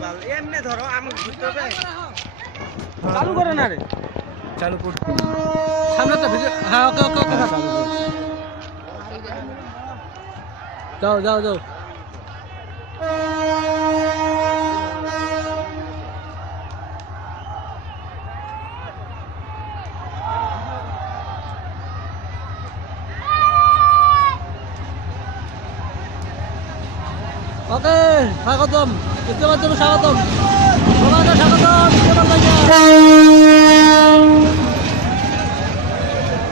বাল এমনি ধরো আমি ঘুরতে হবে চালু করে না রে। চালু করতে সামনে তো ভিডিও হ্যাঁ ওকে ওকে ওকে। যাও যাও যাও। ওকে স্বাগতম। দ্বিতীয়বার জন্য স্বাগতম দ্বিতীয়বার লাগে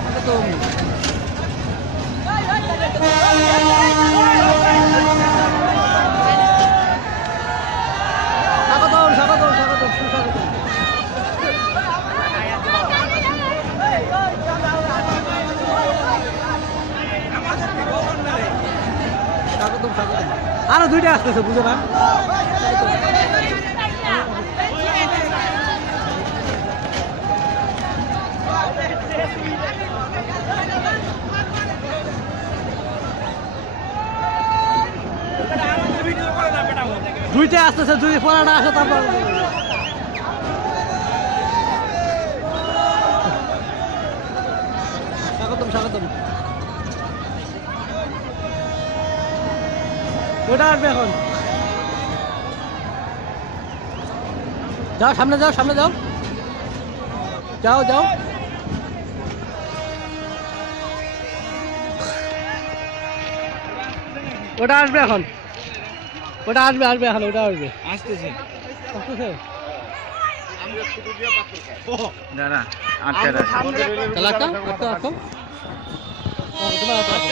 স্বাগতম স্বাগতম স্বাগতম স্বাগতম সুস্বাগতম স্বাগতম স্বাগতম আরও দুইটা আসতেছে বুঝো না? দুইটা আসতেছে দুই পড়াটা আসে তারপর স্বাগতম স্বাগতম। ওটা আসবে এখন যাও সামনে যাও সামনে যাও যাও যাও ওটা আসবে এখন ওটা আসবে আসবে এখন ওটা আসবে আসতেছে আসতেছে তাহলে একটা একটা রাখো তোমার